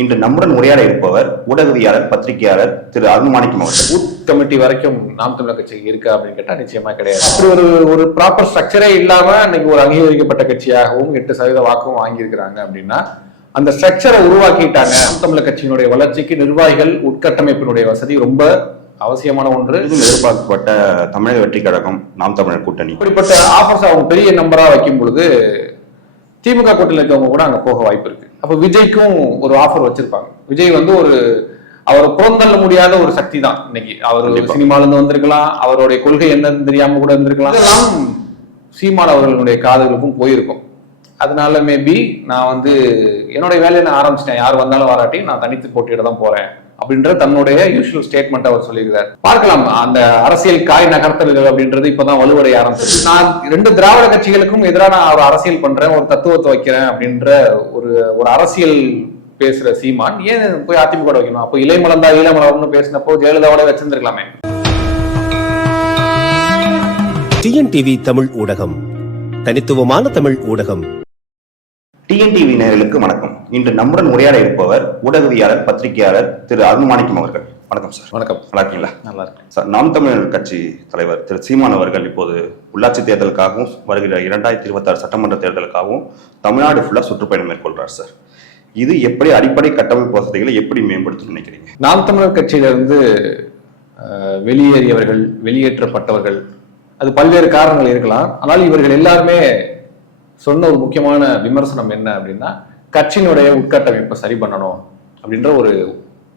இன்று நம்முடன் உரையாட இருப்பவர் ஊடகவியாளர் பத்திரிகையாளர் திரு அருண்மாணிக்கம் அவர்கள். பூத் கமிட்டி வரைக்கும் நாம் தமிழர் கட்சி இருக்கா அப்படின்னு கேட்டா நிச்சயமா கிடையாது. அப்படி ஒரு ப்ராப்பர் ஸ்ட்ரக்சரே இல்லாம இன்னைக்கு ஒரு அங்கீகரிக்கப்பட்ட கட்சியாகவும் 8% வாக்கும் வாங்கியிருக்கிறாங்க அப்படின்னா அந்த ஸ்ட்ரக்சரை உருவாக்கிட்டாங்க. நாம் தமிழர் கட்சியினுடைய வளர்ச்சிக்கு நிர்வாகிகள் உட்கட்டமைப்பினுடைய வசதி ரொம்ப அவசியமான ஒன்று. எதிர்பார்க்கப்பட்ட தமிழக வெற்றி கழகம் நாம் தமிழர் கூட்டணி இப்படிப்பட்ட ஆஃபர்ஸ் அவங்க பெரிய நம்பரா வைக்கும் பொழுது திமுக கூட்டணியில் இருக்கவங்க கூட அங்க போக வாய்ப்பு இருக்கு. அப்ப விஜய்க்கும் ஒரு ஆஃபர் வச்சிருப்பாங்க. விஜய் வந்து அவர் புறந்தள்ள முடியாத ஒரு சக்தி தான். இன்னைக்கு அவர் சினிமால இருந்து வந்திருக்கலாம், அவருடைய கொள்கை என்னன்னு தெரியாம கூட இருந்திருக்கலாம். இதெல்லாம் சீமான் அவர்களுடைய காதுகளுக்கும் போயிருக்கும். அதனால மேபி நான் என்னுடைய வேலையை நான் ஆரம்பிச்சிட்டேன், யார் வந்தாலும் வராட்டி நான் தனித்து போட்டியிட தான் போறேன் அப்படின்ற தன்னுடைய யூசுவல் ஸ்டேட்மெண்ட் அவர் சொல்லியிருக்காரு. பார்க்கலாம் அந்த அரசியல் காய் நகர்த்தல்கள் அப்படின்றது இப்பதான் வலுவடைய ஆரம்பிச்சு. நான் 2 திராவிட கட்சிகளுக்கும் எதிராக நான் ஒரு அரசியல் பண்றேன், ஒரு தத்துவத்தை வைக்கிறேன் அப்படின்ற ஒரு அரசியல் பேசுற சீமான் ஏன் போய் அதிமுக வைக்கணும்? அப்போ இலை மலர்ந்தா ஈழ மலர்னு பேசினப்போ ஜெயலலிதாவோட வச்சிருந்திருக்கலாமே. டிஎன்டிவி தமிழ் ஊடகம், தனித்துவமான தமிழ் ஊடகம். டிஎன்டிவி நேயர்களுக்கு வணக்கம். இன்று நம்முடன் உரையாட இருப்பவர் ஊடகவியாளர் பத்திரிகையாளர் திரு அருண்மாணிக்கம் அவர்கள். வணக்கம் சார். வணக்கம். நல்லா இருக்கீங்களா? நல்லா இருக்கு சார். நாம் தமிழர் கட்சி தலைவர் திரு சீமான் அவர்கள் இப்போது உள்ளாட்சி தேர்தலுக்காகவும் வருகிற 2026 சட்டமன்ற தேர்தலுக்காகவும் தமிழ்நாடு ஃபுல்லா சுற்றுப்பயணம் மேற்கொள்றார் சார். இது எப்படி அடிப்படை கட்டமைப்பு வசதிகளை எப்படி மேம்படுத்தணும்னு நினைக்கிறீங்க? நாம் தமிழர் கட்சியிலிருந்து வெளியேறியவர்கள், வெளியேற்றப்பட்டவர்கள், அது பல்வேறு காரணங்கள் இருக்கலாம். ஆனால் இவர்கள் எல்லாருமே சொன்ன ஒரு முக்கியமான விமர்சனம் என்ன அப்படின்னா, கட்சியினுடைய உட்கட்டமைப்பை சரி பண்ணணும் அப்படின்ற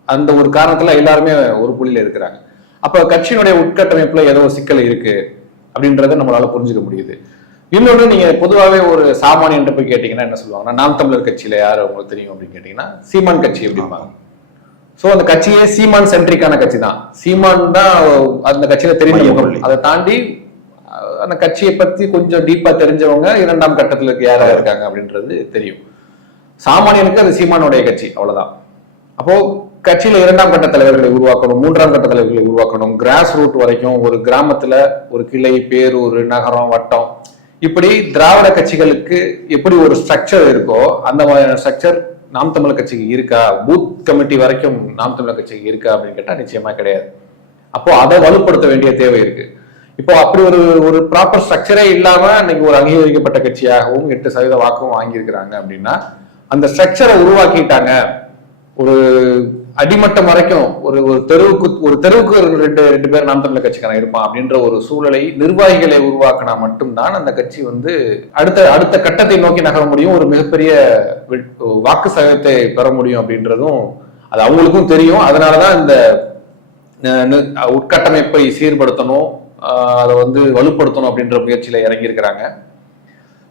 அந்த ஒரு காரணத்துல எல்லாருமே ஒரு புள்ளியில இருக்கிறாங்க. அப்ப கட்சியினுடைய உட்கட்டமைப்புல ஏதோ சிக்கல் இருக்கு அப்படின்றத நம்மளால புரிஞ்சுக்க முடியுது. இன்னொன்னு, நீங்க பொதுவாகவே ஒரு சாமானியன் போய் கேட்டீங்கன்னா என்ன சொல்லுவாங்கன்னா, நாம் தமிழர் கட்சியில யாரு உங்களுக்கு தெரியும் அப்படின்னு கேட்டீங்கன்னா சீமான் கட்சி அப்படிம்பாங்க. சோ அந்த கட்சியே சீமான் சென்ட்ரிக்கான கட்சி தான். சீமான் தான் அந்த கட்சியில தெரியும். அதை தாண்டி அந்த கட்சியை பத்தி கொஞ்சம் டீப்பா தெரிஞ்சவங்க 2ஆம் கட்டத்துல யாரா இருக்காங்க அப்படின்றது தெரியும். சாமானியனுக்கு அது சீமானுடைய கட்சி, அவ்வளவுதான். அப்போ கட்சியில 2ஆம் கட்ட தலைவர்களை உருவாக்கணும், 3ஆம் கட்ட தலைவர்களை உருவாக்கணும், கிராஸ் ரூட் வரைக்கும் ஒரு கிராமத்துல ஒரு கிளை, பேரூர், நகரம், வட்டம், இப்படி திராவிட கட்சிகளுக்கு எப்படி ஒரு ஸ்ட்ரக்சர் இருக்கோ அந்த மாதிரியான ஸ்ட்ரக்சர் நாம் தமிழர் கட்சிக்கு இருக்கா? பூத் கமிட்டி வரைக்கும் நாம் தமிழர் கட்சிக்கு இருக்கா அப்படின்னு கேட்டா நிச்சயமா கிடையாது. அப்போ அதை வலுப்படுத்த வேண்டிய தேவை இருக்கு. இப்போ அப்படி ஒரு ப்ராப்பர் ஸ்ட்ரக்சரே இல்லாம இன்னைக்கு ஒரு அங்கீகரிக்கப்பட்ட கட்சியாகவும் 8% வாக்கும் வாங்கியிருக்கிறாங்க அப்படின்னா அந்த ஸ்ட்ரக்சரை உருவாக்கிட்டாங்க. ஒரு அடிமட்டம் வரைக்கும் ஒரு தெருவுக்கு ரெண்டு பேர் நாம் தமிழர் கட்சிக்கான இருப்பான் அப்படின்ற ஒரு சூழலை நிர்வாகிகளை உருவாக்கினா மட்டும்தான் அந்த கட்சி அடுத்த கட்டத்தை நோக்கி நகர முடியும், ஒரு மிகப்பெரிய வாக்கு சதவீதத்தை பெற முடியும் அப்படின்றதும் அது அவங்களுக்கும் தெரியும். அதனாலதான் இந்த உட்கட்டமைப்பை சீர்படுத்தணும், அதை வலுப்படுத்தணும் அப்படின்ற முயற்சியில இறங்கி இருக்கிறாங்க.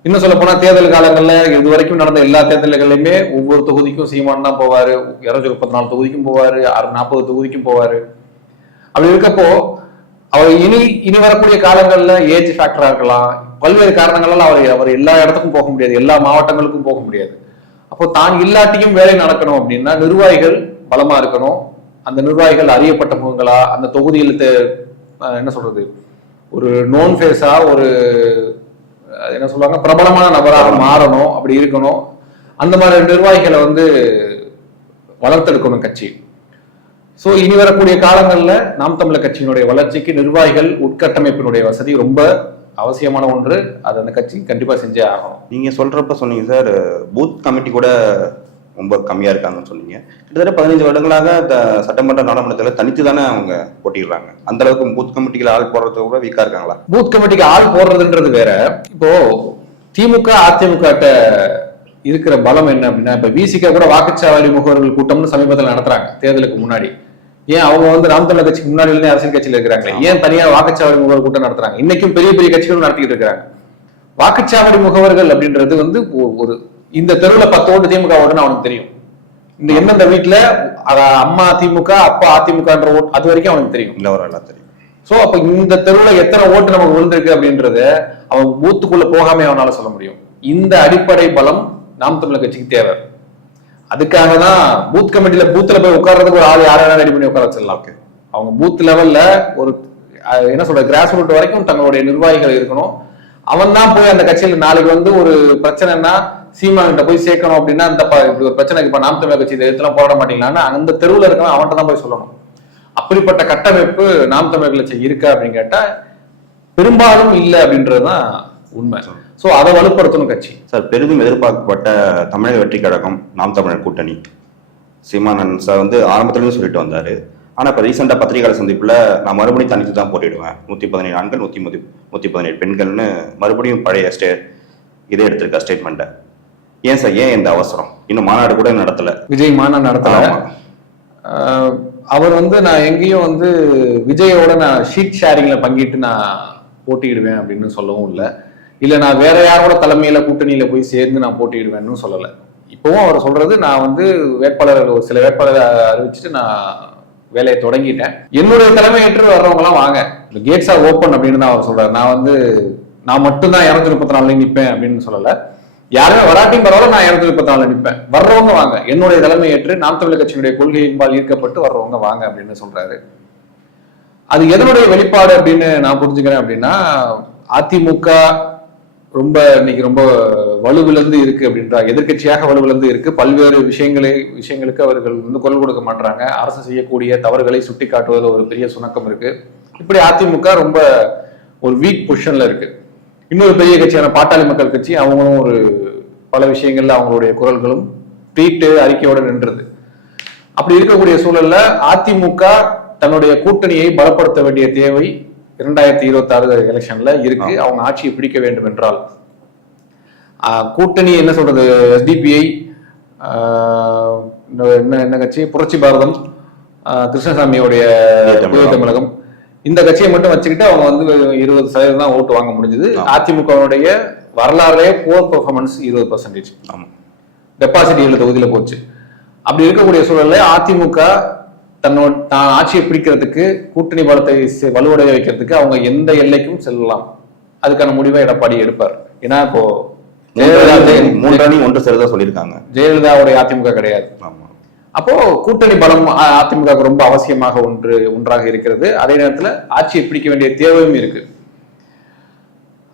இன்னும் சொல்ல போனா தேர்தல் காலங்கள்ல இது வரைக்கும் நடந்த எல்லா தேர்தல்களையுமே ஒவ்வொரு தொகுதிக்கும் சீமான் தான் போவாரு, 234 தொகுதிக்கும் போவாரு, 40 தொகுதிக்கும் போவாரு. அப்படி இருக்கப்போ அவர் இனி வரக்கூடிய காலங்கள்ல ஏஜ் ஃபேக்டரா இருக்கலாம், பல்வேறு காரணங்களால அவர் எல்லா இடத்துக்கும் போக முடியாது, எல்லா மாவட்டங்களுக்கும் போக முடியாது. அப்போ தான் இல்லாட்டியும் வேலை நடக்கணும் அப்படின்னா நிர்வாகிகள் பலமா இருக்கணும். அந்த நிர்வாகிகள் அறியப்பட்ட முகங்களா, அந்த தொகுதியில் என்ன சொல்றது, ஒரு நோன் ஃபேஸா, ஒரு என்ன சொல்லுவாங்க, பிரபலமான நபராக மாறணும், அப்படி இருக்கணும். அந்த மாதிரி நிர்வாகிகளை வளர்த்தெடுக்கணும் கட்சி. சோ இனி வரக்கூடிய காலங்கள்ல நாம் தமிழர் கட்சியினுடைய வளர்ச்சிக்கு நிர்வாகிகள் உட்கட்டமைப்பினுடைய வசதி ரொம்ப அவசியமான ஒன்று. அது அந்த கட்சி கண்டிப்பா செஞ்சே ஆகணும். நீங்க சொல்றப்ப சொன்னீங்க சார், பூத் கமிட்டி கூட ரொம்ப கம்மியா இருக்காங்கன்னு சொன்னீங்க. கிட்டத்தட்ட 15 வருடங்களாக சட்டமன்ற நாடாளுமன்றத்தில் தனித்து தானே அவங்க போட்டிடுறாங்க. அந்த அளவுக்கு பூத் கமிட்டிகள் ஆள் போடுறது கூட வீக்கா இருக்காங்களா? பூத் கமிட்டிக்கு ஆள் போடுறதுன்றது வேற. இப்போ திமுக அதிமுக இருக்கிற பலம் என்ன அப்படின்னா, இப்ப விசிக கூட வாக்குச்சாவடி முகவர்கள் கூட்டம்னு சமீபத்தில் நடத்துறாங்க தேர்தலுக்கு முன்னாடி. ஏன் அவங்க நாம் தமிழர் கட்சிக்கு முன்னாடி இருந்து அரசியல் கட்சியில இருக்கிறாங்க, ஏன் தனியா வாக்குச்சாவடி முகவர் கூட்டம் நடத்துறாங்க? இன்னைக்கும் பெரிய பெரிய கட்சிகளும் நடத்திக்கிட்டு இருக்கிறாங்க. வாக்குச்சாவடி முகவர்கள் அப்படின்றது ஒரு இந்த தெருவுல 10 ஓட்டு திமுக ஓட்டுன்னு அவனுக்கு தெரியும். இந்த எந்தெந்த வீட்டுல அம்மா திமுக, அப்பா அதிமுகன்ற ஓட்டு அது வரைக்கும் அவனுக்கு தெரியும். தெரியும். சோ அப்ப இந்த தெருவுல எத்தனை ஓட்டு நமக்கு விழுந்திருக்கு அப்படின்றத அவன் பூத்துக்குள்ள போகாம அவனால சொல்ல முடியும். இந்த அடிப்படை பலம் நாம் தமிழர் கட்சிக்கு தேவை. அதுக்காக தான் பூத் கமிட்டியில பூத்துல போய் உட்கார்றதுக்கு ஒரு ஆள் யாரும் ரெடி பண்ணி உட்கார வச்சிடலாம். அவங்க பூத் லெவல்ல ஒரு என்ன சொல்ற கிராஸ் ரூட் வரைக்கும் தங்களுடைய நிர்வாகிகள் இருக்கணும். அவன் தான் போய் அந்த கட்சியில நாளைக்கு ஒரு பிரச்சனைனா சீமான்கிட்ட போய் சேர்க்கணும் அப்படின்னா இப்படி ஒரு பிரச்சனைக்கு இப்ப நாம் தமிழர் கட்சி இதை எதிர்த்துலாம் போராட மாட்டீங்களான்னு அந்த தெருவில் இருக்கலாம் அவன்கிட்ட தான் போய் சொல்லணும். அப்படிப்பட்ட கட்டமைப்பு நாம் தமிழர் கட்சி இருக்கா அப்படின்னு கேட்டா பெரும்பாலும் இல்லை அப்படின்றதுதான் உண்மை. சோ அதை வலுப்படுத்தணும் கட்சி. சார், பெரிதும் எதிர்பார்க்கப்பட்ட தமிழக வெற்றி கழகம் நாம் தமிழர் கூட்டணி சீமானன் சார் வந்து ஆரம்பத்துலேயும் சொல்லிட்டு வந்தாரு. ஆனா இப்ப ரீசெண்டா பத்திரிகையாளர் சந்திப்புல நான் மறுபடியும் தனித்து தான் போட்டிடுவேன், 117 ஆண்கள் 117 பெண்கள்னு மறுபடியும் பழைய இதே எடுத்திருக்க ஸ்டேட்மெண்ட்டை. ஏன் சார், ஏன் இந்த அவசரம்? இன்னும் மாநாடு கூட நடத்தல, விஜய் மாநாடு நடத்தல. அவர் வந்து நான் எங்கேயும் வந்து விஜயோட நான் ஷீட் ஷேரிங்ல பங்கிட்டு நான் போட்டியிடுவேன் அப்படின்னு சொல்லவும் இல்லை. இல்ல நான் வேற யாரோட தலைமையில கூட்டணியில போய் சேர்ந்து நான் போட்டியிடுவேன்னு சொல்லலை. இப்பவும் அவர் சொல்றது நான் வந்து வேட்பாளர்கள் சில வேட்பாளரை அறிவிச்சுட்டு நான் வேலையை தொடங்கிட்டேன், என்னுடைய தலைமை ஏற்று வர்றவங்க எல்லாம் வாங்க, கேட்ஸ் ஆர் ஓப்பன் அப்படின்னு தான் அவர் சொல்றாரு. நான் மட்டும்தான் 234 நிற்பேன் அப்படின்னு சொல்லல. யாருமே வராட்டியும் பரவாயில்ல, நான் 234 நிற்பேன், வர்றவங்க வாங்க, என்னுடைய தலைமை ஏற்று நாம் தமிழர் கட்சியினுடைய கொள்கையின்பால் ஈர்க்கப்பட்டு வர்றவங்க வாங்க அப்படின்னு சொல்றாரு. அது எதனுடைய வெளிப்பாடு அப்படின்னு நான் புரிஞ்சுக்கிறேன் அப்படின்னா, அதிமுக இன்னைக்கு ரொம்ப வலுவிழந்து இருக்கு அப்படின்றாங்க, எதிர்கட்சியாக வலுவிழந்து இருக்கு. பல்வேறு விஷயங்களுக்கு அவர்கள் வந்து குரல் கொடுக்க மாட்டாங்க, அரசு செய்யக்கூடிய தவறுகளை சுட்டி காட்டுவதில் ஒரு பெரிய சுணக்கம் இருக்கு. இப்படி அதிமுக ரொம்ப ஒரு வீக் பொசிஷன்ல இருக்கு. இன்னொரு பெரிய கட்சியான பாட்டாளி மக்கள் கட்சி அவங்களும் ஒரு பல விஷயங்கள்ல அவங்களுடைய குரல்களும் ட்வீட்டு அறிக்கையோட நின்றது. அப்படி இருக்கக்கூடிய சூழல்ல அதிமுக தன்னுடைய கூட்டணியை பலப்படுத்த வேண்டிய தேவை 2026 எலெக்ஷன்ல இருக்கு. அவங்க ஆட்சியை பிடிக்க வேண்டும் என்றால் கூட்டணி என்ன சொல்றது, எஸ்டிபிஐ, என்ன கட்சி, புரட்சி பாரதம், கிருஷ்ணசாமியோடைய தமிழகம், இந்த கட்சியை மட்டும் வச்சுக்கிட்டு அவங்க வந்து 20% தான் ஓட்டு வாங்க முடிஞ்சது. அதிமுகவுடைய வரலாறுலேயே போர் பெர்ஃபார்மன்ஸ் 20%, டெபாசிட் 7 தொகுதியில போச்சு. அப்படி இருக்கக்கூடிய சூழல்ல அதிமுக தான் ஆட்சியை பிடிக்கிறதுக்கு, கூட்டணி பலத்தை வலுவடைய வைக்கிறதுக்கு அவங்க எந்த எல்லைக்கும் செல்லலாம். அதுக்கான முடிவை எடப்பாடி எடுப்பார். ஏன்னா இப்போ ஒன்று சேருதா சொல்லியிருக்காங்க, ஜெயலலிதாவுடைய அதிமுக கிடையாது. அப்போ கூட்டணி பலம் அதிமுக ரொம்ப அவசியமாக ஒன்றாக இருக்கிறது. அதே நேரத்தில் ஆட்சியை பிடிக்க வேண்டிய தேவையும் இருக்கு.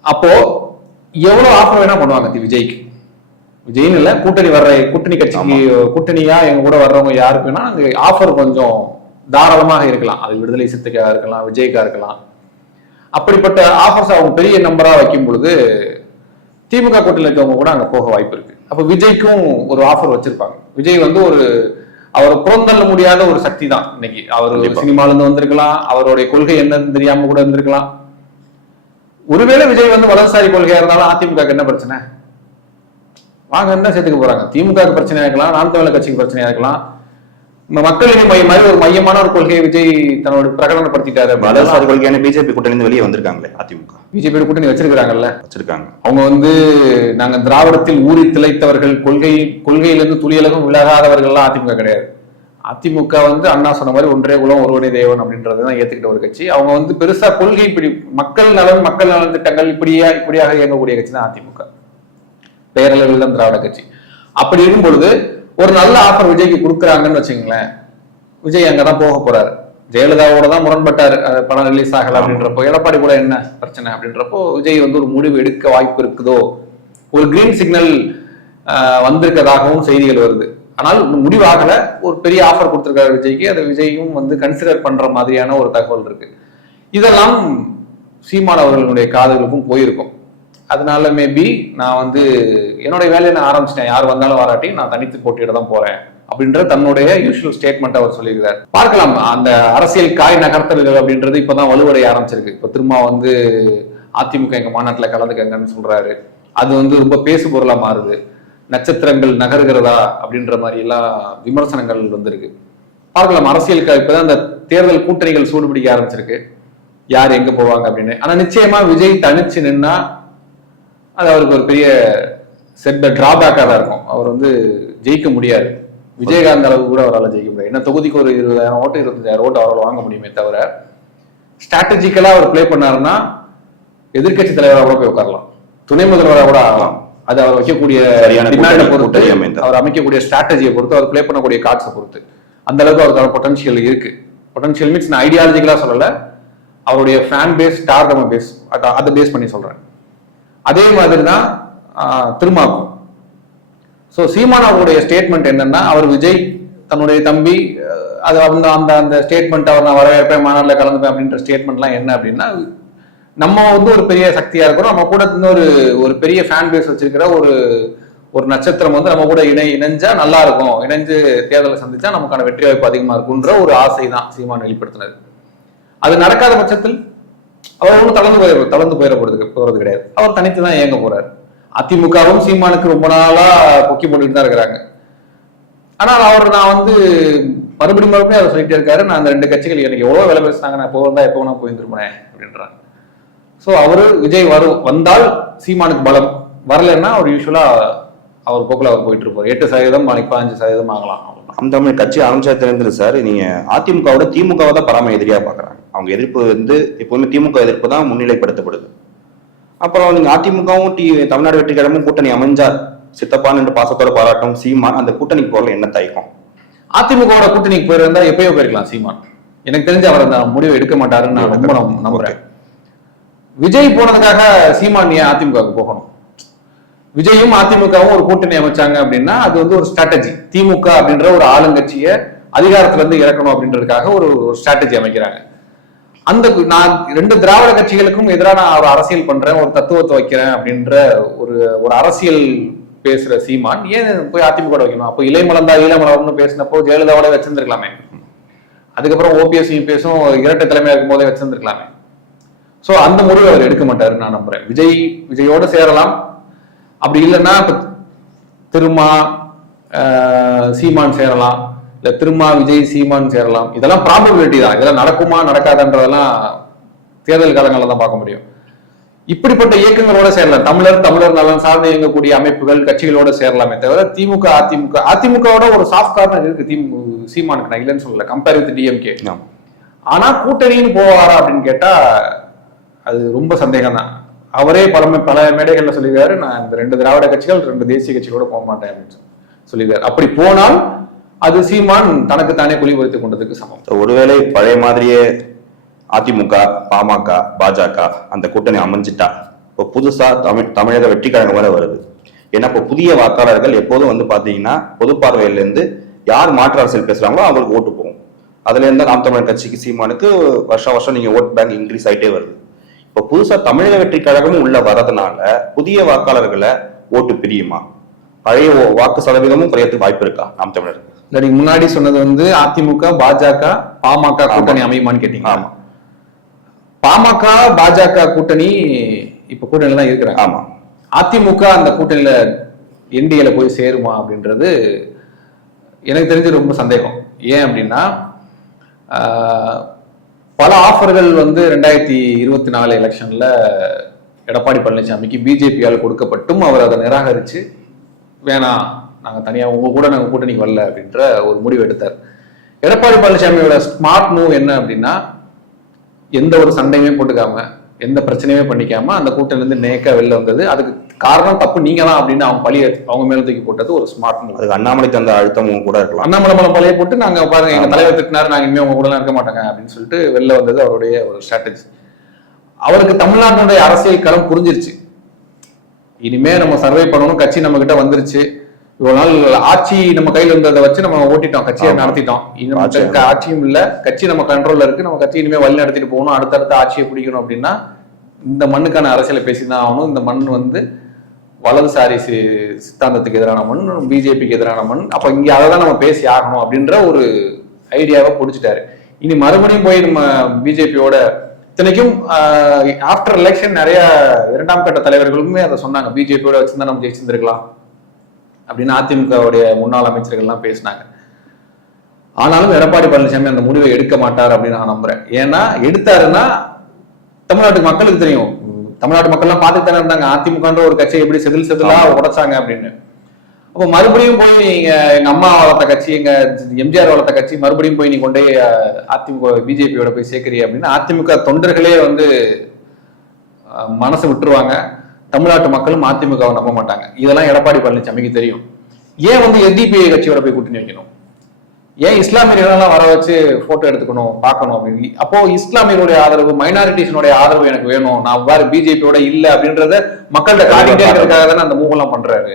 அப்போ எவ்வளவு ஆஃபர் வேணா பண்ணுவாங்க விஜய்க்கு, விஜய்னு இல்ல, கூட்டணி கட்சிக்கு கூட்டணியா எங்க கூட வர்றவங்க யாருக்கு வேணா அங்க ஆஃபர் கொஞ்சம் தாராளமாக இருக்கலாம். அது விடுதலை சிறுத்தைக்காக இருக்கலாம், விஜய்க்கா இருக்கலாம். அப்படிப்பட்ட ஆஃபர்ஸ் அவங்க பெரிய நம்பரா வைக்கும் பொழுது திமுக கூட்டணியில் இருக்கவங்க கூட அங்க போக வாய்ப்பு இருக்கு. அப்ப விஜய்க்கும் ஒரு ஆஃபர் வச்சிருப்பாங்க. விஜய் வந்து அவர் புறந்தள்ள முடியாத ஒரு சக்தி தான். இன்னைக்கு அவர் சினிமால இருந்து வந்திருக்கலாம், அவருடைய கொள்கை என்னன்னு தெரியாம கூட இருந்திருக்கலாம். ஒருவேளை விஜய் வந்து வலதுசாரி கொள்கையா இருந்தாலும் அதிமுக என்ன பிரச்சனை, வாங்க என்ன சேர்த்துக்க போறாங்க. திமுக பிரச்சனையா இருக்கலாம், நாம் தமிழர் கட்சிக்கு பிரச்சனையா இருக்கலாம். மக்கள் நீதி மையம் மாதிரி ஒரு மையமான ஒரு கொள்கையை விஜய் தன்னோட பிரகடனப்படுத்திட்டாரு. வலதுசாரி கொள்கையான பிஜேபி கூட்டணி வெளியே வந்திருக்காங்களே, அதிமுக பிஜேபி கூட்டணி வச்சிருக்காங்க. அவங்க வந்து நாங்க திராவிடத்தில் ஊறி திளைத்தவர்கள், கொள்கையிலிருந்து துளியலகம் விலகாதவர்கள்லாம் அதிமுக கிடையாது. அதிமுக வந்து அண்ணா சொன்ன மாதிரி ஒன்றே குலம் ஒருவனே தேவன் அப்படின்றதான் ஏத்துக்கிட்ட ஒரு கட்சி. அவங்க வந்து பெருசா கொள்கை இப்படி மக்கள் நலன் திட்டங்கள் இப்படியாக இயங்கக்கூடிய கட்சி தான் அதிமுக, பேரளவில் தான் திராவிட கட்சி. அப்படி இருக்கும் பொழுது ஒரு நல்ல ஆஃபர் விஜய்க்கு கொடுக்குறாங்கன்னு வச்சுங்களேன், விஜய் அங்கதான் போக போறாரு. ஜெயலலிதாவோட தான் முரண்பட்டாரு, படம் ரிலீஸ் ஆகல அப்படின்றப்போ, எடப்பாடி கூட என்ன பிரச்சனை அப்படின்றப்போ விஜய் வந்து ஒரு முடிவு எடுக்க வாய்ப்பு இருக்குதோ, ஒரு கிரீன் சிக்னல் வந்திருக்கதாகவும் செய்திகள் வருது. ஆனால் முடிவு ஆகல, ஒரு பெரிய ஆஃபர் கொடுத்திருக்காரு விஜய்க்கு. அதை விஜயும் வந்து கன்சிடர் பண்ற மாதிரியான ஒரு தகவல் இருக்கு. இதெல்லாம் சீமான் அவர்களுடைய காதுகளுக்கும் போயிருக்கும். அதனால மேபி நான் வந்து என்னுடைய வேலையை நான் ஆரம்பிச்சிட்டேன், யார் வந்தாலும் வராட்டி நான் தனித்து போட்டியிட தான் போறேன் அப்படின்ற தன்னுடைய யூசுவல் ஸ்டேட்மெண்ட் அவர் சொல்லியிருக்காரு. பார்க்கலாம், அந்த அரசியல் காய் நகர்த்தல்கள் அப்படின்றது இப்பதான் வலுவடைய ஆரம்பிச்சிருக்கு. இப்ப திரும்ப வந்து அதிமுக எங்க மாநாட்டில் கலந்துக்கங்கன்னு சொல்றாரு. அது வந்து ரொம்ப பேசு பொருளா மாறுது. நட்சத்திரங்கள் நகருகிறதா அப்படின்ற மாதிரி எல்லாம் விமர்சனங்கள் வந்திருக்கு. பார்க்கலாம், அரசியல் இப்பதான் அந்த தேர்தல் கூட்டணிகள் சூடுபிடிக்க ஆரம்பிச்சிருக்கு, யார் எங்க போவாங்க அப்படின்னு. ஆனா நிச்சயமா விஜய் தனிச்சு நின்னா அது அவருக்கு ஒரு பெரிய டிராபேக்காக தான் இருக்கும். அவர் வந்து ஜெயிக்க முடியாது, விஜயகாந்த் அளவுக்கு கூட அவரால் ஜெயிக்க முடியாது. என்ன தொகுதிக்கு ஒரு 20,000 ஓட்டு 25,000 ஓட்டு அவரால் வாங்க முடியுமே தவிர, ஸ்ட்ராட்டஜிக்கலா அவர் பிளே பண்ணாருன்னா எதிர்கட்சி தலைவராக கூட போய் உட்காரலாம், துணை முதல்வராக கூட ஆகலாம். அது அவர் வைக்கக்கூடிய டிமாண்டை பொறுத்து, அவர் அமைக்கக்கூடிய ஸ்ட்ராட்டஜியை பொறுத்து, அவர் பிளே பண்ணக்கூடிய கார்ட்ஸை பொறுத்து அந்த அளவுக்கு அவருக்கான பொட்டன்ஷியல் இருக்கு. பொட்டன்ஷியல் மீன்ஸ் நான் ஐடியாலஜிக்கலா சொல்லல, அவருடைய ஃபேன் பேஸ், டார்கெட் பேஸ், அதை பேஸ் பண்ணி சொல்றேன். அதே மாதிரி தான் திருமாக்கும் ஸோ சீமான் அவருடைய ஸ்டேட்மெண்ட் என்னன்னா, அவர் விஜய் தன்னுடைய தம்பி அது அந்த அந்த அந்த ஸ்டேட்மெண்ட் அவர் நான் வரவேற்பேன், மாநாட்டில் கலந்துப்பேன் அப்படின்ற ஸ்டேட்மெண்ட்லாம் என்ன அப்படின்னா, நம்ம வந்து ஒரு பெரிய சக்தியா இருக்கிறோம், நம்ம கூட இன்னொரு ஒரு பெரிய ஃபேன் பேஸ் வச்சிருக்கிற ஒரு நட்சத்திரம் வந்து நம்ம கூட இணைஞ்சா நல்லா இருக்கும், இணைஞ்சு தேர்தலை சந்திச்சா நமக்கான வெற்றி வாய்ப்பு அதிகமா இருக்குன்ற ஒரு ஆசை தான் சீமான் வெளிப்படுத்தினது. அது நடக்காத பட்சத்தில் அவர் ஒன்றும் தளர்ந்து போறது கிடையாது. அவர் தனித்து தான் இயங்க போறாரு. அதிமுகவும் சீமானுக்கு ரொம்ப நாளா பொக்கி போட்டுட்டு தான் இருக்கிறாங்க. ஆனால் நான் வந்து மறுபடியும் அவர் சொல்லிட்டே இருக்காரு, நான் அந்த 2 கட்சிகள் எனக்கு எவ்வளவு வேலை பேசுனாங்க, நான் போகிறதா எப்போ வேணா போயிருந்துருப்பேன் அப்படின்றாங்க. ஸோ அவரு விஜய் வந்தால் சீமானுக்கு பலம், வரலன்னா அவர் யூஸ்வலா அவர் போக்கில் அவர் போயிட்டு இருப்பார். 8% 15% ஆகலாம். நாம் தமிழ் கட்சி ஆரம்பிச்சதுலேருந்து சார், நீங்க அதிமுகவோட திமுகவை தான் பரம எதிரியா பாக்குறாங்க. அவங்க எதிர்ப்பு வந்து எப்பவுமே திமுக எதிர்ப்பு தான் முன்னிலைப்படுத்தப்படுது. அப்புறம் நீங்க அதிமுகவும் தமிழ்நாடு வெற்றி கழகமும் கூட்டணி அமைஞ்சார், சித்தப்பான் என்று பாசத்தோட பாராட்டும் சீமான் அந்த கூட்டணிக்கு போகல என்ன தயக்கம்? அதிமுகவோட கூட்டணிக்கு போயிருந்தா எப்பயோ போயிருக்கலாம் சீமான். எனக்கு தெரிஞ்சு அவர் அந்த முடிவை எடுக்க மாட்டாருன்னு நான் ரொம்ப நம்புறேன். விஜய் போனதுக்காக சீமான் ஏன் அதிமுகவுக்கு போகணும்? விஜயும் அதிமுகவும் ஒரு கூட்டணி அமைச்சாங்க அப்படின்னா அது வந்து ஒரு ஸ்ட்ராட்டஜி. திமுக அப்படின்ற ஒரு ஆளுங்கட்சியை அதிகாரத்துல இருந்து இறக்கணும் அப்படின்றதுக்காக ஒரு ஸ்ட்ராட்டஜி அமைக்கிறாங்க. அந்த நான் 2 திராவிட கட்சிகளுக்கும் எதிராக நான் ஒரு அரசியல் பண்றேன், ஒரு தத்துவத்தை வைக்கிறேன் அப்படின்ற ஒரு அரசியல் பேசுற சீமான் ஏன் போய் அதிமுக வைக்கணும்? அப்போ இளைமலர்னு பேசினப்போ ஜெயலலிதாவோட வச்சிருந்திருக்கலாமே. அதுக்கப்புறம் ஓபிஎஸ் பேசும் இரட்டை தலைமையா இருக்கும் போதே வச்சிருந்திருக்கலாமே. சோ அந்த முடிவை அவர் எடுக்க மாட்டாருன்னு நான் நம்புறேன். விஜயோட சேரலாம், அப்படி இல்லைன்னா இப்ப திருமா சீமான் சேரலாம், இல்ல திருமா விஜய் சீமான் சேரலாம். இதெல்லாம் ப்ராபபிலிட்டி தான். இதெல்லாம் நடக்குமா நடக்காதுன்றதெல்லாம் தேர்தல் காலங்களில் தான் பார்க்க முடியும். இப்படிப்பட்ட இயக்கங்களோட சேரலாம். தமிழர் நலன் சார்ந்து இயங்கக்கூடிய அமைப்புகள் கட்சிகளோட சேரலாமே தவிர அதிமுகவோட ஒரு சாஃப்ட் கார்னர் இருக்கு சீமானுக்கு, நான் இல்லைன்னு சொல்லல, கம்பேர் வித் டிஎம்கே. ஆனா கூட்டணின்னு போவாரா அப்படின்னு கேட்டா அது ரொம்ப சந்தேகம் தான். அவரே பல மேடைகள்ல சொல்லியிருக்காரு, நான் இந்த 2 திராவிட கட்சிகள் 2 தேசிய கட்சிகளோட போக மாட்டேன் அப்படின்னு சொல்லியிருக்காரு. அப்படி போனால் அது சீமான் தனக்கு தானே குழிபறித்துக் கொண்டதுக்கு சமம். ஒருவேளை பழைய மாதிரியே அதிமுக, பாமக, பாஜக அந்த கூட்டணி அமைஞ்சிட்டா இப்போ புதுசா தமிழக வெற்றி கழகம் வரை வருது. ஏன்னா இப்போ புதிய வாக்காளர்கள் எப்போதும் வந்து பாத்தீங்கன்னா பொது பார்வையில இருந்து யார் மாற்று அரசியல் பேசுறாங்களோ அவங்களுக்கு ஓட்டு போகும். அதுல இருந்து நாம் தமிழர் கட்சிக்கு சீமானுக்கு வருஷம் நீங்க ஓட் பேங்க் இன்க்ரீஸ் ஆயிட்டே வருது. இப்போ புதுசா தமிழக வெற்றி கழகமும் உள்ள வரதுனால புதிய வாக்காளர்களை ஓட்டு பிரியுமா? பழைய வாக்கு சதவீதமும் குறையறதுக்கு வாய்ப்பு இருக்கா நாம் தமிழருக்கு? முன்னாடி சொன்னது வந்து அதிமுக, பாஜக, பாமக கூட்டணி அமையுமான்னு கேட்டீங்க. ஆமா, பாமக பாஜக கூட்டணி இப்ப கூட்டணியில தான் இருக்கிறாங்க. ஆமா, அதிமுக அந்த கூட்டணியில என்டிஏல போய் சேருமா அப்படின்றது எனக்கு தெரிஞ்சு ரொம்ப சந்தேகம். ஏன் அப்படின்னா பல ஆஃபர்கள் வந்து 2024 எலெக்ஷன்ல எடப்பாடி பழனிசாமிக்கு பிஜேபியால் கொடுக்கப்பட்டும் அவர் அதை நிராகரிச்சு வேணாம், நாங்க தனியா உங்க கூட நாங்க கூட்டணிக்கு வரல அப்படின்ற ஒரு முடிவு எடுத்தார். எடப்பாடி பழனிசாமியோட ஸ்மார்ட் மூவ் என்ன அப்படின்னா, எந்த ஒரு சண்டையுமே போட்டுக்காம எந்த பிரச்சனையுமே பண்ணிக்காம அந்த கூட்டணில இருந்து நேக்கா வெளில வந்தது. அதுக்கு காரணம் தப்பு நீங்க தான் அப்படின்னு அவங்க மேல தூக்கி போட்டது ஒரு ஸ்மார்ட் மூவ். அதுக்கு அண்ணாமலை தந்த அழுத்தமும் கூட இருக்கலாம். அண்ணாமலை மேல பழைய போட்டு நாங்க பாருங்க எங்க தலைவர் திட்டினாரு, நாங்க இனிமே உங்க கூட இருக்க மாட்டாங்க அப்படின்னு சொல்லிட்டு வெளில வந்தது அவருடைய ஒரு ஸ்ட்ராட்டஜி. அவருக்கு தமிழ்நாட்டினுடைய அரசியல் களம் புரிஞ்சிருச்சு. இனிமே நம்ம சர்வே பண்ணணும், கட்சி நம்ம கிட்ட வந்துருச்சு, இவ்வளவு நாள் ஆட்சி நம்ம கையில இருந்ததை வச்சு நம்ம ஓட்டிட்டோம், கட்சியை நடத்திட்டோம், இனிமே ஆட்சியும் இல்ல, கட்சி நம்ம கண்ட்ரோல்ல இருக்கு, நம்ம கட்சி இனிமே வழி நடத்திட்டு போகணும், அடுத்தடுத்த ஆட்சியை பிடிக்கணும் அப்படின்னா இந்த மண்ணுக்கான அரசியலை பேசிதான் ஆகணும். இந்த மண் வந்து வலதுசாரி சித்தாந்தத்துக்கு எதிரான மண், பிஜேபிக்கு எதிரான மண், அப்ப இங்க அதை தான் நம்ம பேசி ஆகணும் அப்படின்ற ஒரு ஐடியாவை பிடிச்சிட்டாரு. இனி மறுபடியும் போய் நம்ம பிஜேபியோட, இத்தனைக்கும் ஆஃப்டர் எலெக்ஷன் நிறைய 2ஆம் கட்ட தலைவர்களுமே அதை சொன்னாங்க, பிஜேபியோட வச்சிருந்தா நம்ம ஜெயிச்சிருந்திருக்கலாம் அப்படின்னு அதிமுகவுடைய முன்னாள் அமைச்சர்கள்லாம் பேசினாங்க. ஆனாலும் எடப்பாடி பழனிசாமி அந்த முடிவை எடுக்க மாட்டார் அப்படின்னு நான் நம்புறேன். ஏன்னா எடுத்தாருன்னா தமிழ்நாட்டு மக்களுக்கு தெரியும், தமிழ்நாட்டு மக்கள் எல்லாம் பார்த்துட்டு தானே இருந்தாங்க அதிமுகன்ற ஒரு கட்சியை எப்படி செதிலா உடைச்சாங்க அப்படின்னு. அப்போ மறுபடியும் போய் நீங்க எங்க அம்மா வளர்த்த கட்சி, எங்க எம்ஜிஆர் வளர்த்த கட்சி மறுபடியும் போய் நீ கொண்டே அதிமுக பிஜேபியோட போய் சேர்க்கிறீ அப்படின்னு அதிமுக தொண்டர்களே வந்து மனசு விட்டுருவாங்க. தமிழ்நாட்டு மக்களும் அதிமுகவை நம்ப மாட்டாங்க. இதெல்லாம் எடப்பாடி பழனிசாமிக்கு தெரியும். ஏன் வந்து எஸ்டிபிஐ கட்சியோட போய் கூட்டணி வைக்கணும்? ஏன் இஸ்லாமியர்களெல்லாம் வர வச்சு போட்டோ எடுத்துக்கணும், பார்க்கணும் அப்படின்னு? அப்போ இஸ்லாமியருடைய ஆதரவு, மைனாரிட்டிஸனுடைய ஆதரவு எனக்கு வேணும், நான் வேற பிஜேபியோட இல்ல அப்படின்றத மக்கள்கிட்ட காட்டிட்டே இருக்கிறதுக்காக தானே அந்த மூவ் எல்லாம் பண்றாரு.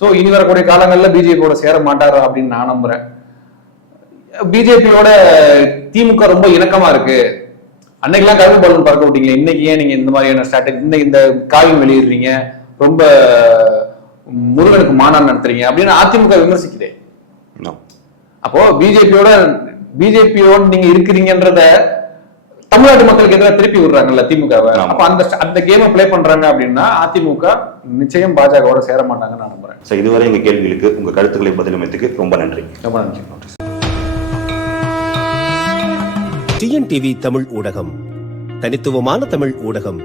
ஸோ இனி வரக்கூடிய காலங்களில் பிஜேபியோட சேர மாட்டாரா அப்படின்னு நான் நம்புறேன். பிஜேபியோட திமுக ரொம்ப இணக்கமா இருக்கு. அன்னைக்கெல்லாம் கருப்பு பலூன் பறக்க விட்டீங்களே, இன்னைக்கு ஏன் நீங்க இந்த மாதிரியான ஸ்ட்ராட்டஜி, இன்னைக்கு இந்த காயம் வெளியிடுறீங்க, ரொம்ப முருகனுக்கு மாநாடு நடத்துறீங்க அப்படின்னு அதிமுக விமர்சிக்குதே. அப்போ பிஜேபியோட நீங்க இருக்கிறீங்கன்றத தமிழ்நாட்டு மக்களுக்கு எதிராக திருப்பி விடுறாங்கல்ல திமுகவை. அப்ப அந்த கேமை பிளே பண்றாங்க அப்படின்னா அதிமுக நிச்சயம் பாஜகவோட சேர மாட்டாங்கன்னு நான் நம்புறேன். சார், இதுவரை எங்க கேள்விகளுக்கு உங்க கருத்துக்களை பதிலமைத்துக்கு ரொம்ப நன்றி. ரொம்ப நன்றி. டிஎன்டிவி தமிழ் ஊடகம், தனித்துவமான தமிழ் ஊடகம்.